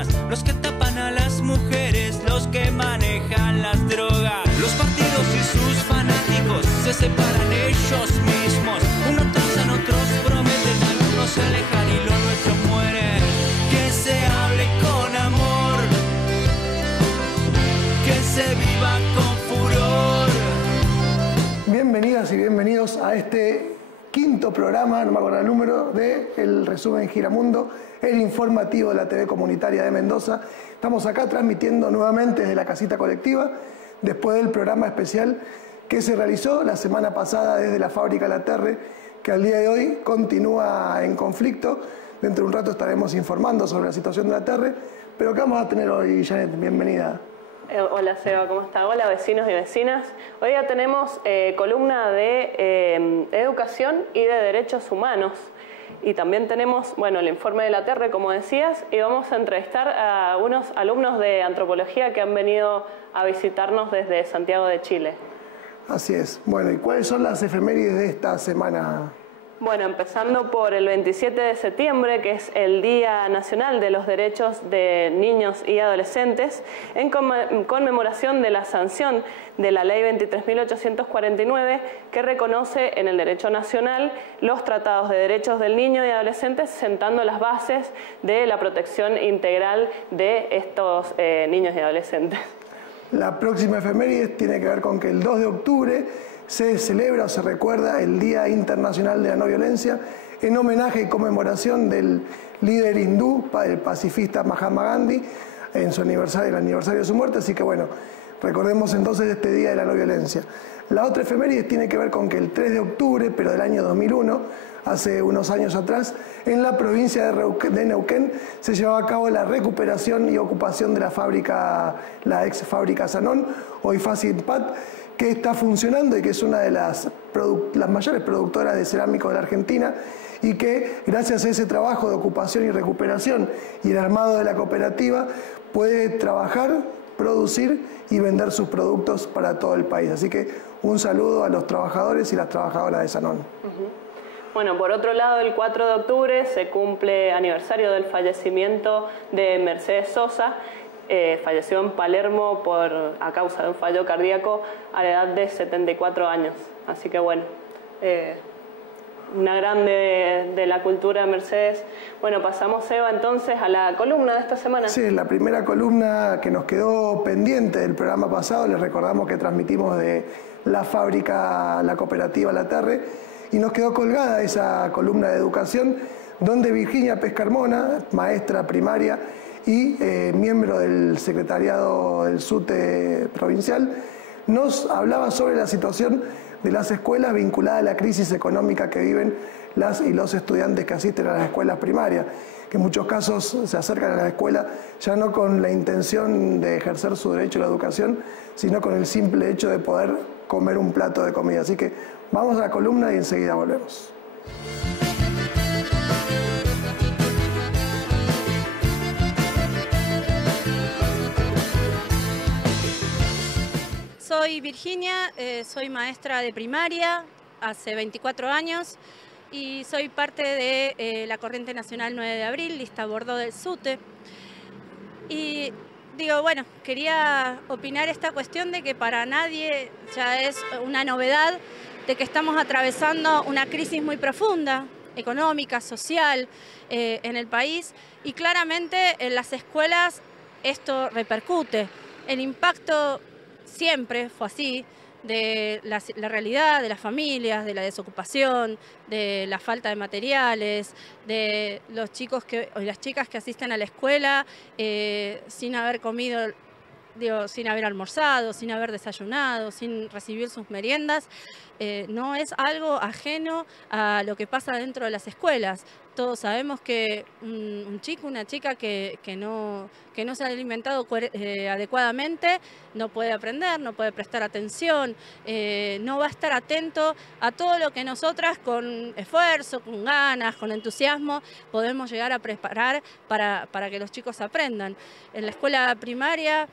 víctimas, los que tapan a las mujeres, los que manejan las drogas. Los partidos y sus fanáticos se separan ellos mismos. Unos trazan, otros prometen, algunos se alejan y lo nuestro muere. Que se hable con amor, que se viva con furor. Bienvenidas y bienvenidos a este quinto programa, no me acuerdo el número, de El Resumen Giramundo, el informativo de la TV comunitaria de Mendoza. Estamos acá transmitiendo nuevamente desde la casita colectiva, después del programa especial que se realizó la semana pasada desde la fábrica La Terre, que al día de hoy continúa en conflicto. Dentro de un rato estaremos informando sobre la situación de La Terre, pero ¿qué vamos a tener hoy, Janet? Bienvenida. Hola Seba, ¿cómo está? Hola vecinos y vecinas. Hoy ya tenemos columna de educación y de derechos humanos. Y también tenemos, bueno, el informe de La Terre, como decías, y vamos a entrevistar a unos alumnos de antropología que han venido a visitarnos desde Santiago de Chile. Así es. Bueno, ¿y cuáles son las efemérides de esta semana? Bueno, empezando por el 27 de septiembre, que es el Día Nacional de los Derechos de Niños y Adolescentes, en conmemoración de la sanción de la Ley 23.849, que reconoce en el derecho nacional los tratados de derechos del niño y adolescente, sentando las bases de la protección integral de estos niños y adolescentes. La próxima efeméride tiene que ver con que el 2 de octubre se celebra o se recuerda el Día Internacional de la No Violencia en homenaje y conmemoración del líder hindú, el pacifista Mahatma Gandhi, en su aniversario, el aniversario de su muerte. Así que bueno, recordemos entonces este Día de la No Violencia. La otra efeméride tiene que ver con que el 3 de octubre, pero del año 2001, hace unos años atrás, en la provincia de Neuquén se llevaba a cabo la recuperación y ocupación de la fábrica, la ex fábrica Sanón, hoy Facitpat, que está funcionando y que es una de las mayores productoras de cerámicos de la Argentina, y que gracias a ese trabajo de ocupación y recuperación y el armado de la cooperativa puede trabajar, producir y vender sus productos para todo el país. Así que un saludo a los trabajadores y las trabajadoras de Sanón. Bueno, por otro lado, el 4 de octubre se cumple aniversario del fallecimiento de Mercedes Sosa. Falleció en Palermo a causa de un fallo cardíaco a la edad de 74 años. Así que bueno, una grande de la cultura de Mercedes. Bueno, pasamos, Eva, entonces a la columna de esta semana. Sí, la primera columna que nos quedó pendiente del programa pasado. Les recordamos que transmitimos de la fábrica, la cooperativa La Terre, y nos quedó colgada esa columna de educación, donde Virginia Pescarmona, maestra primaria y miembro del secretariado del SUTE provincial, nos hablaba sobre la situación de las escuelas vinculada a la crisis económica que viven las y los estudiantes que asisten a las escuelas primarias, que en muchos casos se acercan a la escuela ya no con la intención de ejercer su derecho a la educación, sino con el simple hecho de poder comer un plato de comida. Así que vamos a la columna y enseguida volvemos. Soy Virginia, soy maestra de primaria hace 24 años y soy parte de la Corriente Nacional 9 de Abril, lista a bordo del SUTE. Y digo, bueno, quería opinar esta cuestión de que para nadie ya es una novedad de que estamos atravesando una crisis muy profunda, económica, social, en el país, y claramente en las escuelas esto repercute. El impacto siempre fue así, de la realidad de las familias, de la desocupación, de la falta de materiales, de los chicos o las chicas que asisten a la escuela sin haber comido, sin haber almorzado, sin haber desayunado, sin recibir sus meriendas. No es algo ajeno a lo que pasa dentro de las escuelas. Todos sabemos que un chico, una chica que no se ha alimentado adecuadamente no puede aprender, no puede prestar atención, no va a estar atento a todo lo que nosotras con esfuerzo, con ganas, con entusiasmo podemos llegar a preparar para que los chicos aprendan. En la escuela primaria,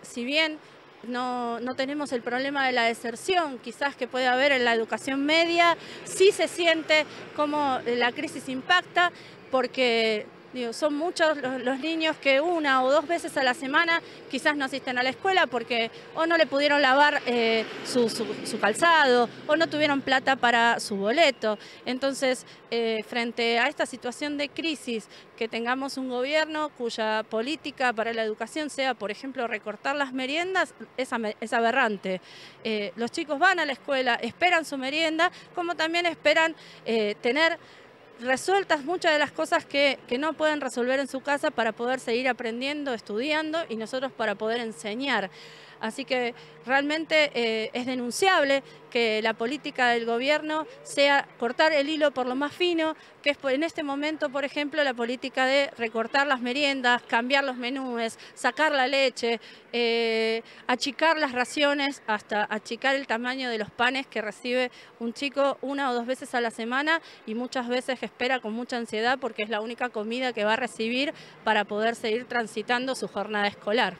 si bien no tenemos el problema de la deserción, quizás que puede haber en la educación media, sí se siente cómo la crisis impacta, porque Digo, son muchos los niños que 1 o 2 veces a la semana quizás no asisten a la escuela porque o no le pudieron lavar su calzado o no tuvieron plata para su boleto. Entonces, frente a esta situación de crisis, que tengamos un gobierno cuya política para la educación sea, por ejemplo, recortar las meriendas, es aberrante. Los chicos van a la escuela, esperan su merienda, como también esperan tener resueltas muchas de las cosas que no pueden resolver en su casa para poder seguir aprendiendo, estudiando y nosotros para poder enseñar. Así que realmente es denunciable que la política del gobierno sea cortar el hilo por lo más fino, que es en este momento, por ejemplo, la política de recortar las meriendas, cambiar los menúes, sacar la leche, achicar las raciones, hasta achicar el tamaño de los panes que recibe un chico 1 o 2 veces a la semana y muchas veces espera con mucha ansiedad porque es la única comida que va a recibir para poder seguir transitando su jornada escolar.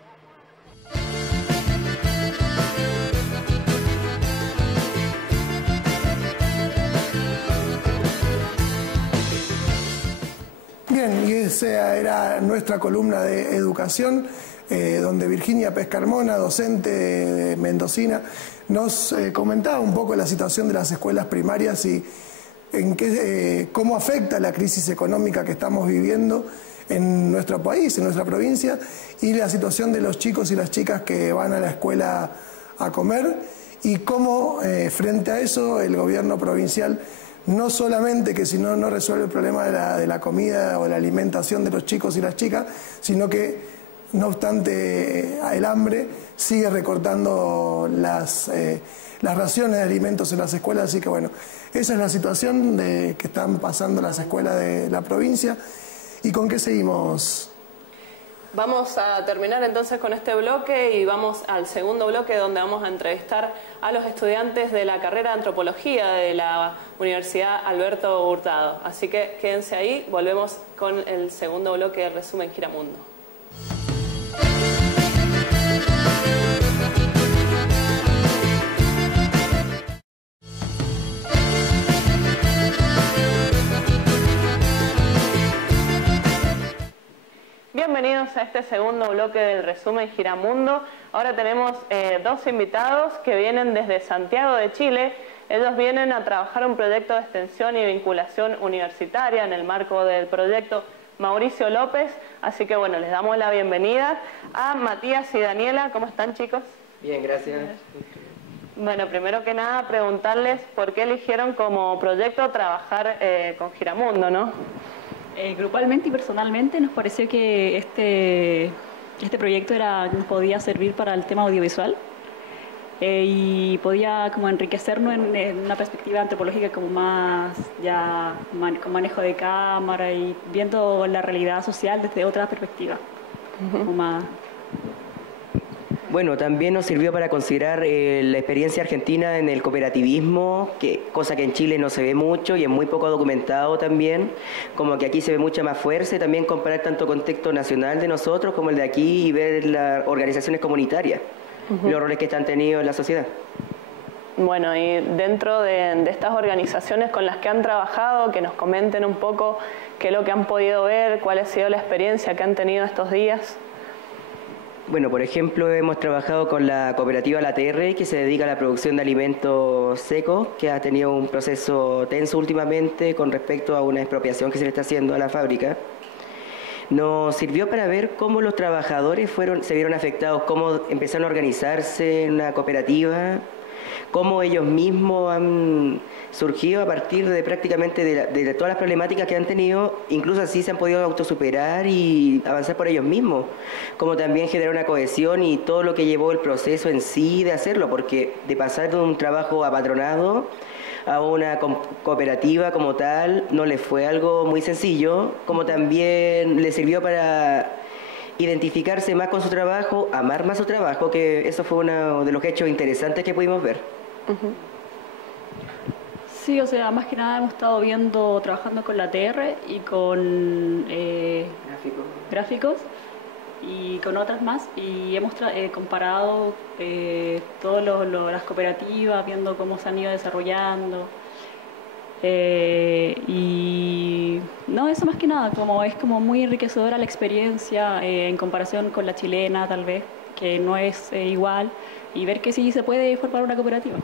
Bien, y esa era nuestra columna de educación, donde Virginia Pescarmona, docente mendocina, nos comentaba un poco la situación de las escuelas primarias y cómo afecta la crisis económica que estamos viviendo en nuestro país, en nuestra provincia, y la situación de los chicos y las chicas que van a la escuela a comer, y cómo frente a eso el gobierno provincial no solamente que si no resuelve el problema de la comida o de la alimentación de los chicos y las chicas, sino que, no obstante el hambre, sigue recortando las raciones de alimentos en las escuelas. Así que bueno, esa es la situación que están pasando las escuelas de la provincia. ¿Y con qué seguimos? Vamos a terminar entonces con este bloque y vamos al segundo bloque, donde vamos a entrevistar a los estudiantes de la carrera de Antropología de la Universidad Alberto Hurtado. Así que quédense ahí, volvemos con el segundo bloque del resumen Giramundo. Bienvenidos a este segundo bloque del resumen Giramundo. Ahora tenemos 2 invitados que vienen desde Santiago de Chile. Ellos vienen a trabajar un proyecto de extensión y vinculación universitaria en el marco del proyecto Mauricio López. Así que bueno, les damos la bienvenida a Matías y Daniela. ¿Cómo están, chicos? Bien, gracias. Bueno, primero que nada preguntarles por qué eligieron como proyecto trabajar con Giramundo, ¿no? Grupalmente y personalmente nos pareció que este proyecto podía servir para el tema audiovisual y podía como enriquecernos en una perspectiva antropológica como más ya con manejo de cámara y viendo la realidad social desde otra perspectiva. Como más... Bueno, también nos sirvió para considerar la experiencia argentina en el cooperativismo, cosa que en Chile no se ve mucho y es muy poco documentado también, como que aquí se ve mucha más fuerza, y también comparar tanto contexto nacional de nosotros como el de aquí y ver las organizaciones comunitarias, los roles que están tenidos en la sociedad. Bueno, y dentro de estas organizaciones con las que han trabajado, que nos comenten un poco qué es lo que han podido ver, cuál ha sido la experiencia que han tenido estos días. Bueno, por ejemplo, hemos trabajado con la cooperativa La TR, que se dedica a la producción de alimentos secos, que ha tenido un proceso tenso últimamente con respecto a una expropiación que se le está haciendo a la fábrica. Nos sirvió para ver cómo los trabajadores se vieron afectados, cómo empezaron a organizarse en una cooperativa, cómo ellos mismos han surgido a partir de prácticamente de todas las problemáticas que han tenido, incluso así se han podido autosuperar y avanzar por ellos mismos, como también generar una cohesión y todo lo que llevó el proceso en sí de hacerlo, porque de pasar de un trabajo apatronado a una cooperativa como tal no les fue algo muy sencillo, como también les sirvió para identificarse más con su trabajo, amar más su trabajo, que eso fue uno de los hechos interesantes que pudimos ver. Sí, o sea, más que nada hemos estado trabajando con la TR y con gráficos y con otras más, y hemos comparado todas las cooperativas, viendo cómo se han ido desarrollando, Y no, eso más que nada, como es como muy enriquecedora la experiencia en comparación con la chilena tal vez, que no es igual, y ver que sí se puede formar una cooperativa.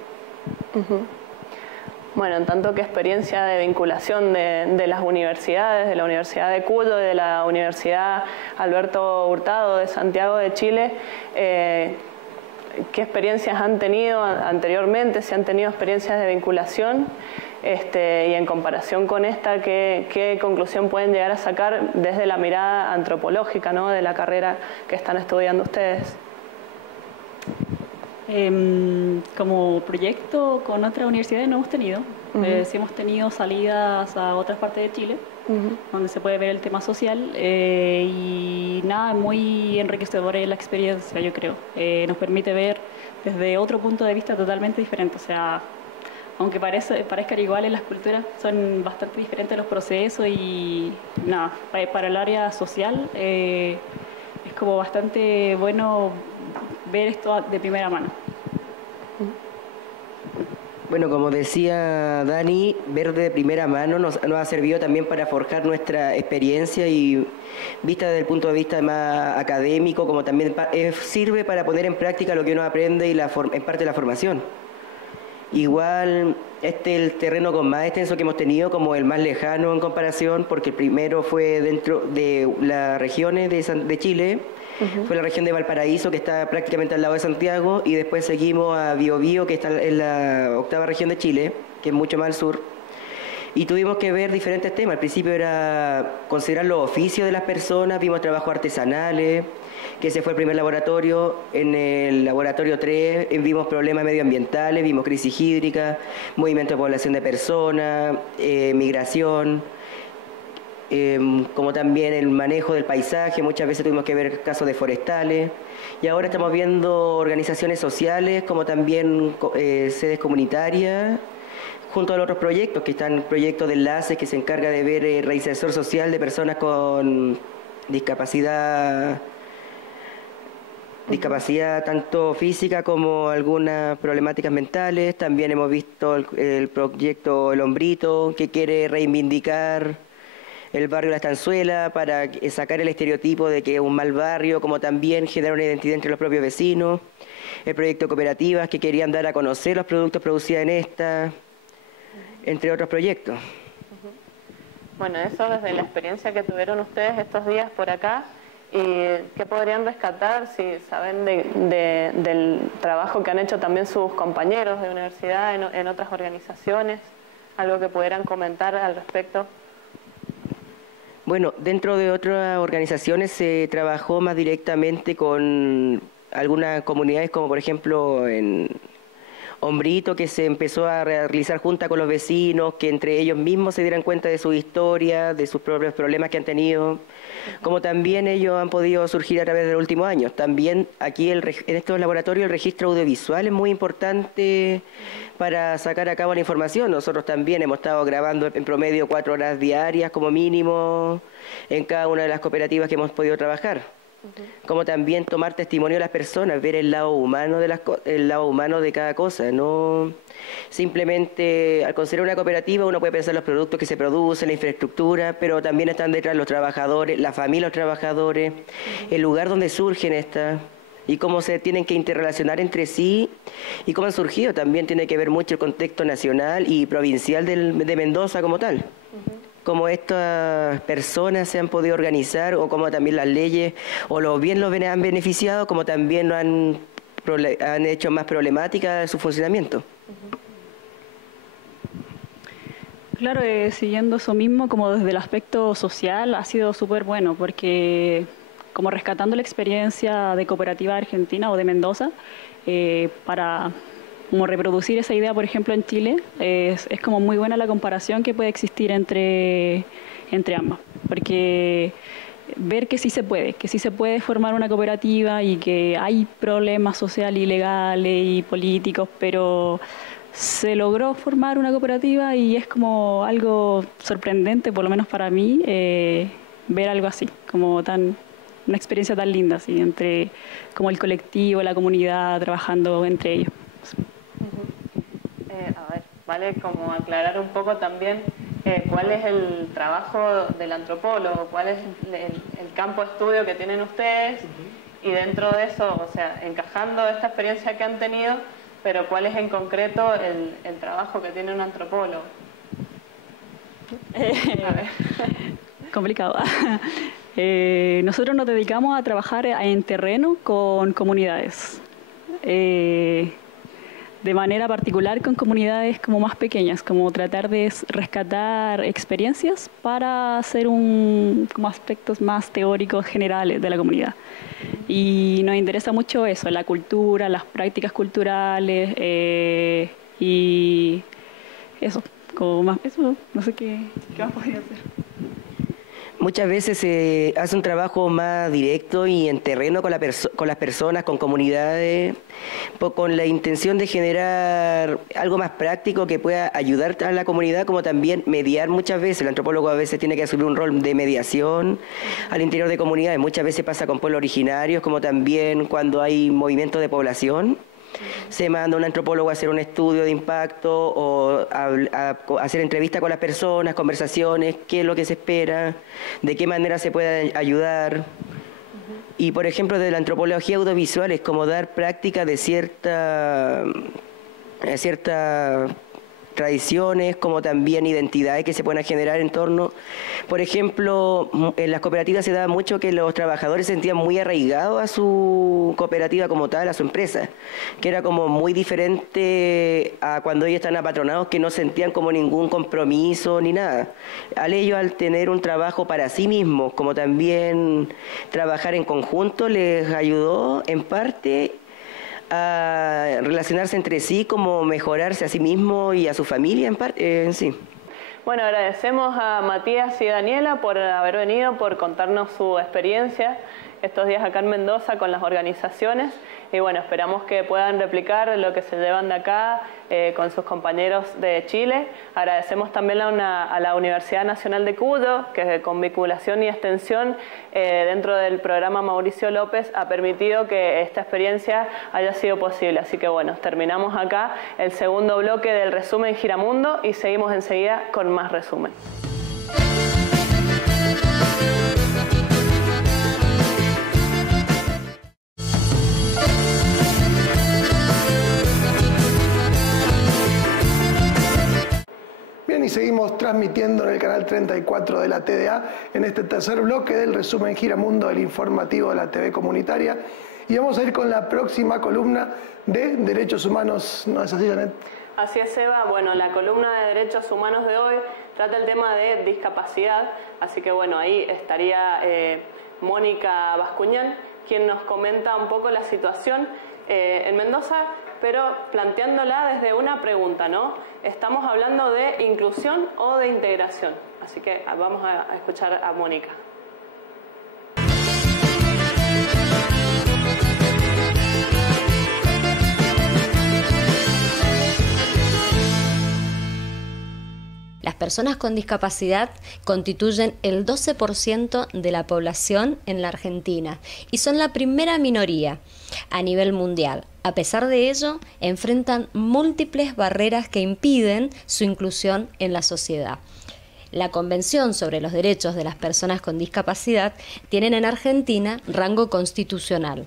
Bueno, en tanto que experiencia de vinculación de las universidades, de la Universidad de Cuyo, de la Universidad Alberto Hurtado de Santiago de Chile, ¿qué experiencias han tenido anteriormente? ¿Si han tenido experiencias de vinculación? Y en comparación con esta, ¿qué conclusión pueden llegar a sacar desde la mirada antropológica, ¿no?, de la carrera que están estudiando ustedes? Como proyecto con otras universidades no hemos tenido. Sí hemos tenido salidas a otras partes de Chile, donde se puede ver el tema social, y nada, muy enriquecedora la experiencia, yo creo. Nos permite ver desde otro punto de vista totalmente diferente. O sea, aunque parezcan iguales las culturas, son bastante diferentes los procesos, y nada, para el área social es como bastante bueno ver esto de primera mano. Bueno, como decía Dani, ver de primera mano nos ha servido también para forjar nuestra experiencia y vista desde el punto de vista más académico, como también sirve para poner en práctica lo que uno aprende y en parte de la formación. Igual el terreno con más extenso que hemos tenido, como el más lejano en comparación, porque el primero fue dentro de las regiones de Chile. Fue la región de Valparaíso, que está prácticamente al lado de Santiago, y después seguimos a Biobío, que está en la 8ª región de Chile, que es mucho más al sur. Y tuvimos que ver diferentes temas. Al principio era considerar los oficios de las personas, vimos trabajos artesanales, que ese fue el primer laboratorio. En el laboratorio 3 vimos problemas medioambientales, vimos crisis hídrica, movimiento de población de personas, migración, como también el manejo del paisaje. Muchas veces tuvimos que ver casos de forestales, y ahora estamos viendo organizaciones sociales, como también sedes comunitarias, junto a los otros proyectos, que están proyectos de enlaces, que se encarga de ver reinserción social de personas con discapacidad tanto física como algunas problemáticas mentales. También hemos visto el proyecto El Hombrito, que quiere reivindicar el barrio La Estanzuela para sacar el estereotipo de que es un mal barrio, como también generar una identidad entre los propios vecinos. El proyecto Cooperativas, que querían dar a conocer los productos producidos en esta, entre otros proyectos. Bueno, eso desde la experiencia que tuvieron ustedes estos días por acá, y qué podrían rescatar, si saben del trabajo que han hecho también sus compañeros de universidad en otras organizaciones, algo que pudieran comentar al respecto. Bueno, dentro de otras organizaciones se trabajó más directamente con algunas comunidades, como por ejemplo en Hombrito, que se empezó a realizar junta con los vecinos, que entre ellos mismos se dieran cuenta de su historia, de sus propios problemas que han tenido, como también ellos han podido surgir a través de los últimos años. También aquí en estos laboratorios el registro audiovisual es muy importante para sacar a cabo la información. Nosotros también hemos estado grabando en promedio 4 horas diarias como mínimo en cada una de las cooperativas que hemos podido trabajar. Como también tomar testimonio de las personas, ver el lado humano de cada cosa. No simplemente al considerar una cooperativa uno puede pensar los productos que se producen, la infraestructura, pero también están detrás los trabajadores, la familia de los trabajadores, el lugar donde surgen estas y cómo se tienen que interrelacionar entre sí y cómo han surgido. También tiene que ver mucho el contexto nacional y provincial de Mendoza como tal. Cómo estas personas se han podido organizar, o cómo también las leyes o los han beneficiado, como también han hecho más problemática su funcionamiento. Claro, siguiendo eso mismo, como desde el aspecto social ha sido súper bueno, porque como rescatando la experiencia de Cooperativa Argentina o de Mendoza, para como reproducir esa idea, por ejemplo, en Chile, es como muy buena la comparación que puede existir entre ambas, porque ver que sí se puede formar una cooperativa y que hay problemas sociales y legales y políticos, pero se logró formar una cooperativa y es como algo sorprendente, por lo menos para mí, ver algo así, como una experiencia tan linda, así, entre como el colectivo, la comunidad, trabajando entre ellos. A ver, ¿vale? Como aclarar un poco también cuál es el trabajo del antropólogo, cuál es el campo de estudio que tienen ustedes, y dentro de eso, o sea, encajando esta experiencia que han tenido, pero cuál es en concreto el trabajo que tiene un antropólogo. A ver. Complicado. Nosotros nos dedicamos a trabajar en terreno con comunidades. De manera particular con comunidades como más pequeñas, como tratar de rescatar experiencias para hacer como aspectos más teóricos generales de la comunidad. Y nos interesa mucho eso, la cultura, las prácticas culturales y eso, como más, eso, no sé qué más podría hacer. Muchas veces se hace un trabajo más directo y en terreno con las personas, con comunidades, con la intención de generar algo más práctico que pueda ayudar a la comunidad, como también mediar muchas veces. El antropólogo a veces tiene que asumir un rol de mediación al interior de comunidades. Muchas veces pasa con pueblos originarios, como también cuando hay movimientos de población. Se manda un antropólogo a hacer un estudio de impacto o a hacer entrevistas con las personas, conversaciones, qué es lo que se espera, de qué manera se puede ayudar. Y, por ejemplo, de la antropología audiovisual es como dar práctica de ciertas tradiciones, como también identidades que se pueden generar en torno. Por ejemplo, en las cooperativas se da mucho que los trabajadores se sentían muy arraigados a su cooperativa como tal, a su empresa, que era como muy diferente a cuando ellos están apatronados, que no sentían como ningún compromiso ni nada. Al tener un trabajo para sí mismos, como también trabajar en conjunto, les ayudó en parte a relacionarse entre sí, como mejorarse a sí mismo y a su familia en sí. Bueno, agradecemos a Matías y Daniela por haber venido, por contarnos su experiencia estos días acá en Mendoza con las organizaciones, y bueno, esperamos que puedan replicar lo que se llevan de acá con sus compañeros de Chile. Agradecemos también a la Universidad Nacional de Cuyo, que con vinculación y extensión dentro del programa Mauricio López ha permitido que esta experiencia haya sido posible. Así que bueno, terminamos acá el segundo bloque del resumen Giramundo y seguimos enseguida con más resumen. Bien, y seguimos transmitiendo en el canal 34 de la TDA en este tercer bloque del resumen Giramundo, el informativo de la TV comunitaria. Y vamos a ir con la próxima columna de Derechos Humanos. ¿No es así, Janet? Así es, Eva. Bueno, la columna de Derechos Humanos de hoy trata el tema de discapacidad. Así que bueno, ahí estaría Mónica Bascuñán, quien nos comenta un poco la situación en Mendoza, pero planteándola desde una pregunta, ¿no? ¿Estamos hablando de inclusión o de integración? Así que vamos a escuchar a Mónica. Las personas con discapacidad constituyen el 12% de la población en la Argentina y son la primera minoría a nivel mundial. A pesar de ello, enfrentan múltiples barreras que impiden su inclusión en la sociedad. La Convención sobre los Derechos de las Personas con Discapacidad tiene en Argentina rango constitucional.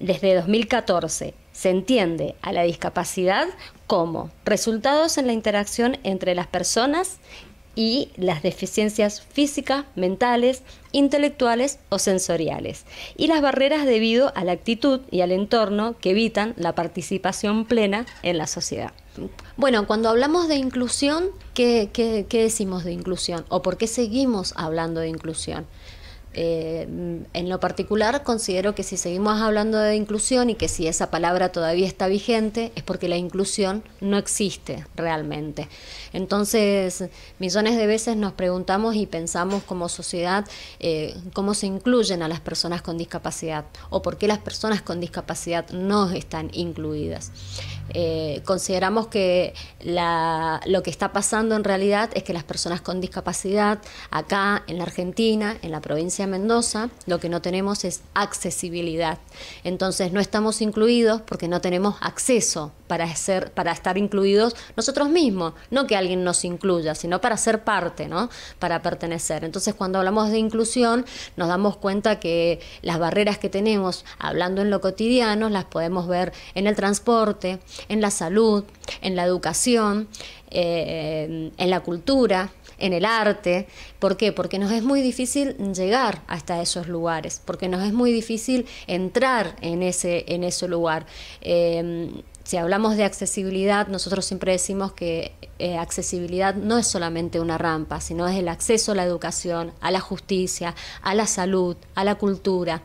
Desde 2014 se entiende a la discapacidad como resultados en la interacción entre las personas y las deficiencias físicas, mentales, intelectuales o sensoriales, y las barreras debido a la actitud y al entorno que evitan la participación plena en la sociedad. Bueno, cuando hablamos de inclusión, ¿qué decimos de inclusión? ¿O por qué seguimos hablando de inclusión? En lo particular considero que si seguimos hablando de inclusión y que si esa palabra todavía está vigente es porque la inclusión no existe realmente. Entonces, millones de veces nos preguntamos y pensamos como sociedad cómo se incluyen a las personas con discapacidad o por qué las personas con discapacidad no están incluidas. Consideramos que lo que está pasando en realidad es que las personas con discapacidad acá en la Argentina, en la provincia provincia de Mendoza lo que no tenemos es accesibilidad. Entonces no estamos incluidos porque no tenemos acceso para estar incluidos nosotros mismos, no que alguien nos incluya, sino para ser parte, ¿no? Para pertenecer. Entonces cuando hablamos de inclusión nos damos cuenta que las barreras que tenemos, hablando en lo cotidiano, las podemos ver en el transporte, en la salud, en la educación, en la cultura, en el arte. ¿Por qué? Porque nos es muy difícil llegar hasta esos lugares, porque nos es muy difícil entrar en ese lugar. Si hablamos de accesibilidad, nosotros siempre decimos que accesibilidad no es solamente una rampa, sino es el acceso a la educación, a la justicia, a la salud, a la cultura.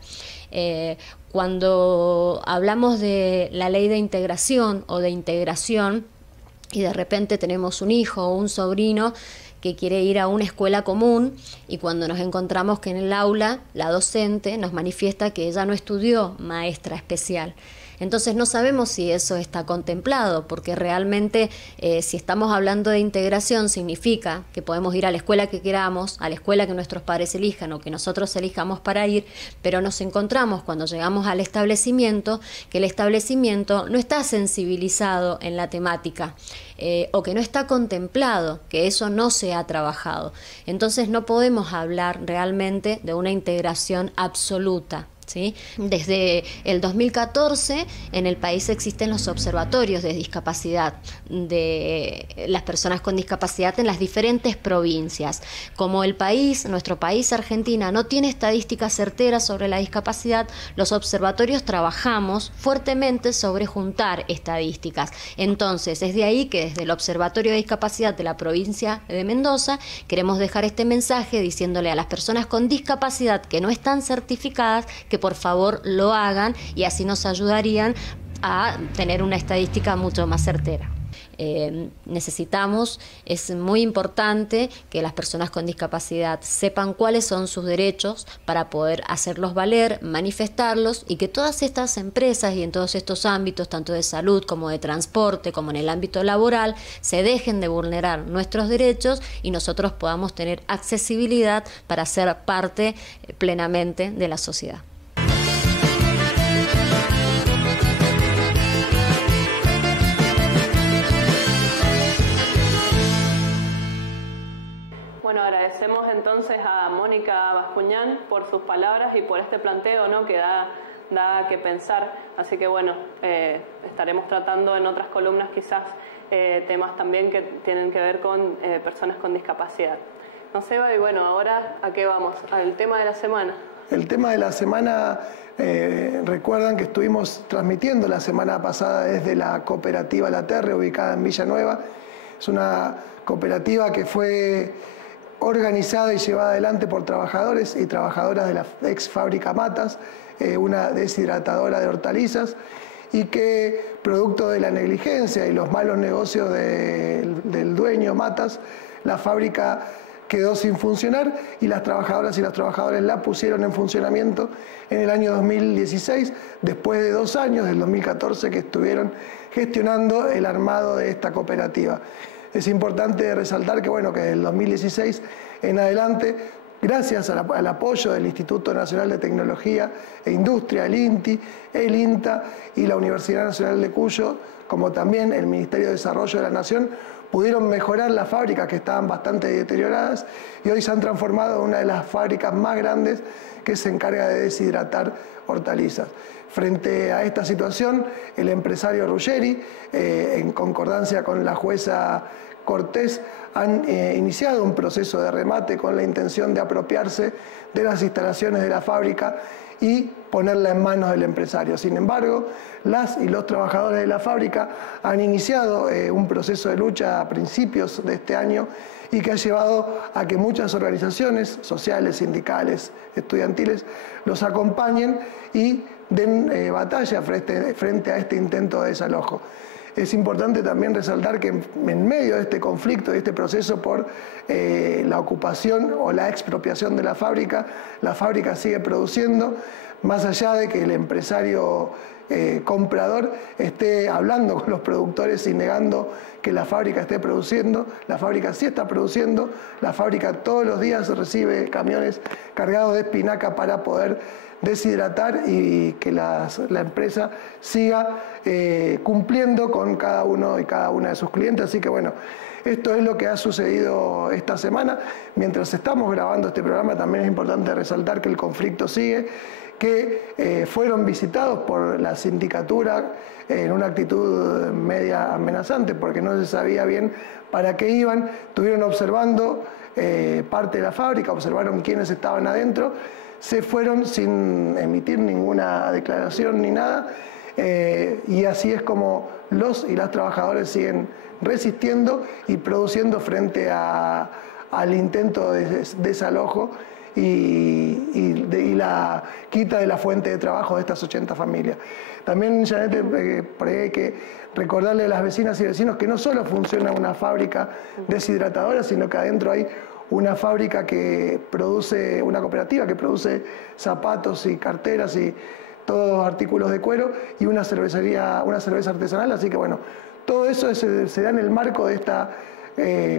Cuando hablamos de la ley de integración o de integración y de repente tenemos un hijo o un sobrino que quiere ir a una escuela común y cuando nos encontramos que en el aula la docente nos manifiesta que ella no estudió maestra especial. Entonces no sabemos si eso está contemplado, porque realmente si estamos hablando de integración significa que podemos ir a la escuela que queramos, a la escuela que nuestros padres elijan o que nosotros elijamos para ir, pero nos encontramos cuando llegamos al establecimiento que el establecimiento no está sensibilizado en la temática o que no está contemplado, que eso no se ha trabajado. Entonces no podemos hablar realmente de una integración absoluta. ¿Sí? Desde el 2014 en el país existen los observatorios de discapacidad de las personas con discapacidad en las diferentes provincias. Como nuestro país Argentina no tiene estadísticas certeras sobre la discapacidad, los observatorios trabajamos fuertemente sobre juntar estadísticas. Entonces es de ahí que desde el Observatorio de Discapacidad de la provincia de Mendoza queremos dejar este mensaje diciéndole a las personas con discapacidad que no están certificadas que por favor lo hagan y así nos ayudarían a tener una estadística mucho más certera. Es muy importante que las personas con discapacidad sepan cuáles son sus derechos para poder hacerlos valer, manifestarlos y que todas estas empresas y en todos estos ámbitos, tanto de salud como de transporte, como en el ámbito laboral, se dejen de vulnerar nuestros derechos y nosotros podamos tener accesibilidad para ser parte plenamente de la sociedad. Bueno, agradecemos entonces a Mónica Bascuñán por sus palabras y por este planteo, ¿no?, que da que pensar. Así que bueno, estaremos tratando en otras columnas quizás temas también que tienen que ver con personas con discapacidad. No sé, y bueno, ahora ¿a qué vamos? Al tema de la semana. El tema de la semana, recuerdan que estuvimos transmitiendo la semana pasada desde la cooperativa La Terre, ubicada en Villanueva. Es una cooperativa que fue organizada y llevada adelante por trabajadores y trabajadoras de la ex fábrica Matas, una deshidratadora de hortalizas, y que producto de la negligencia y los malos negocios del dueño Matas, la fábrica quedó sin funcionar y las trabajadoras y los trabajadores la pusieron en funcionamiento en el año 2016, después de 2 años, del 2014, que estuvieron gestionando el armado de esta cooperativa. Es importante resaltar que, bueno, que desde el 2016 en adelante, gracias al apoyo del Instituto Nacional de Tecnología e Industria, el INTI, el INTA y la Universidad Nacional de Cuyo, como también el Ministerio de Desarrollo de la Nación, pudieron mejorar las fábricas que estaban bastante deterioradas y hoy se han transformado en una de las fábricas más grandes que se encarga de deshidratar hortalizas. Frente a esta situación, el empresario Ruggeri, en concordancia con la jueza Cortés, han iniciado un proceso de remate con la intención de apropiarse de las instalaciones de la fábrica y ponerla en manos del empresario. Sin embargo, las y los trabajadores de la fábrica han iniciado un proceso de lucha a principios de este año y que ha llevado a que muchas organizaciones sociales, sindicales, estudiantiles los acompañen y den batalla frente a este intento de desalojo. Es importante también resaltar que en medio de este conflicto y este proceso por la ocupación o la expropiación de la fábrica sigue produciendo, más allá de que el empresario comprador esté hablando con los productores y negando que la fábrica esté produciendo. La fábrica sí está produciendo, la fábrica todos los días recibe camiones cargados de espinaca para poder deshidratar y que la empresa siga cumpliendo con cada uno y cada una de sus clientes. Así que bueno, esto es lo que ha sucedido esta semana. Mientras estamos grabando este programa, también es importante resaltar que el conflicto sigue, que fueron visitados por la sindicatura en una actitud media amenazante, porque no se sabía bien para qué iban. Estuvieron observando parte de la fábrica, observaron quiénes estaban adentro, se fueron sin emitir ninguna declaración ni nada, y así es como los y las trabajadores siguen resistiendo y produciendo frente al intento de desalojo y la quita de la fuente de trabajo de estas 80 familias. También, Janete, por ahí hay que recordarle a las vecinas y vecinos que no solo funciona una fábrica deshidratadora, sino que adentro hay una fábrica que produce, una cooperativa que produce zapatos y carteras y todos artículos de cuero, y una cervecería, una cerveza artesanal. Así que bueno, todo eso se da en el marco de esta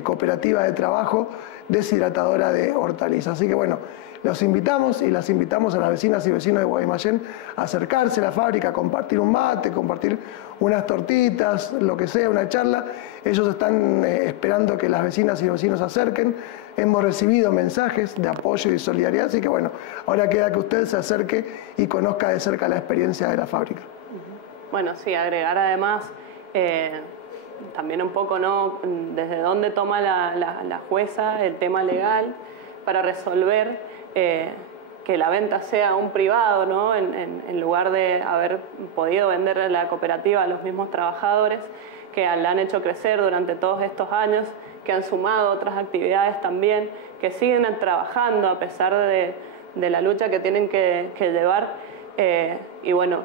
cooperativa de trabajo deshidratadora de hortalizas. Así que bueno, los invitamos y las invitamos a las vecinas y vecinos de Guaymallén a acercarse a la fábrica, a compartir un mate, compartir unas tortitas, lo que sea, una charla. Ellos están esperando que las vecinas y los vecinos se acerquen. Hemos recibido mensajes de apoyo y solidaridad, así que bueno, ahora queda que usted se acerque y conozca de cerca la experiencia de la fábrica. Bueno, sí, agregar además también un poco, ¿no?, desde dónde toma la jueza el tema legal para resolver que la venta sea a un privado, ¿no?, en lugar de haber podido vender la cooperativa a los mismos trabajadores que la han hecho crecer durante todos estos años, que han sumado otras actividades también, que siguen trabajando a pesar de la lucha que tienen que llevar. Y bueno,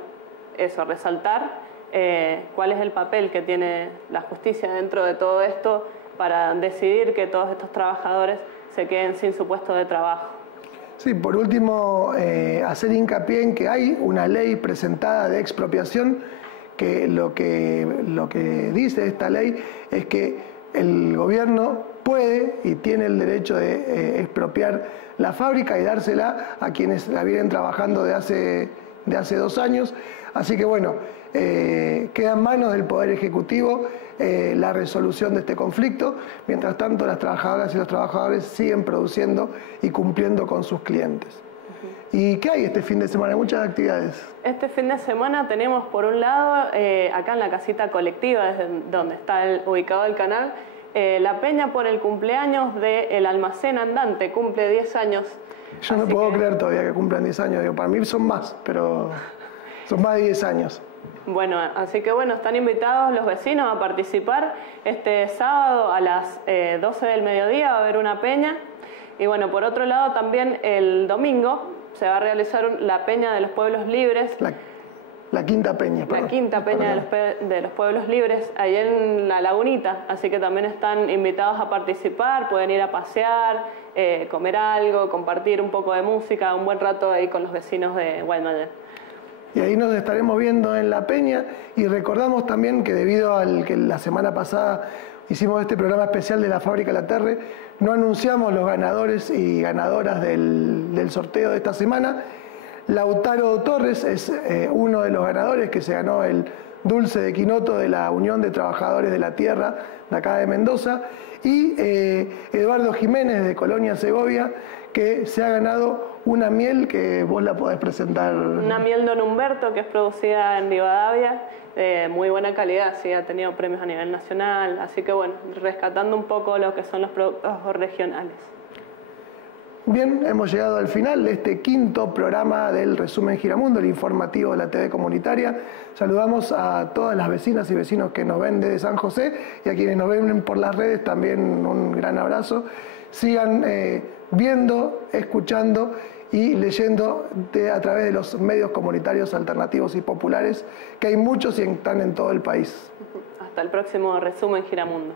eso, resaltar cuál es el papel que tiene la justicia dentro de todo esto para decidir que todos estos trabajadores se queden sin su puesto de trabajo. Sí, por último, hacer hincapié en que hay una ley presentada de expropiación, que lo que dice esta ley es que el gobierno puede y tiene el derecho de expropiar la fábrica y dársela a quienes la vienen trabajando de hace 2 años. Así que bueno, queda en manos del Poder Ejecutivo la resolución de este conflicto. Mientras tanto, las trabajadoras y los trabajadores siguen produciendo y cumpliendo con sus clientes. ¿Y qué hay este fin de semana? Hay muchas actividades. Este fin de semana tenemos, por un lado, acá en la casita colectiva, desde donde está ubicado el canal, la peña por el cumpleaños del almacén andante, cumple 10 años. Yo no puedo creer todavía que cumplan 10 años. Digo, para mí son más, pero son más de 10 años. Bueno, así que bueno, están invitados los vecinos a participar. Este sábado a las 12 del mediodía va a haber una peña. Y bueno, por otro lado también el domingo se va a realizar la Peña de los Pueblos Libres. La quinta peña. La quinta peña de los Pueblos Libres, ahí en la Lagunita. Así que también están invitados a participar, pueden ir a pasear, comer algo, compartir un poco de música, un buen rato ahí con los vecinos de Guaymallén. Y ahí nos estaremos viendo en la peña, y recordamos también que debido al que la semana pasada hicimos este programa especial de la Fábrica La Terre, no anunciamos los ganadores y ganadoras del sorteo de esta semana. Lautaro Torres es uno de los ganadores, que se ganó el dulce de quinoto de la Unión de Trabajadores de la Tierra de acá de Mendoza, y Eduardo Jiménez de Colonia Segovia, que se ha ganado una miel que vos la podés presentar. Una miel Don Humberto, que es producida en Rivadavia, de muy buena calidad, sí, ha tenido premios a nivel nacional, así que bueno, rescatando un poco lo que son los productos regionales. Bien, hemos llegado al final de este quinto programa del Resumen Giramundo, el informativo de la TV comunitaria. Saludamos a todas las vecinas y vecinos que nos ven desde San José, y a quienes nos ven por las redes también un gran abrazo. Sigan viendo, escuchando y leyendo a través de los medios comunitarios alternativos y populares, que hay muchos y están en todo el país. Hasta el próximo Resumen Giramundo.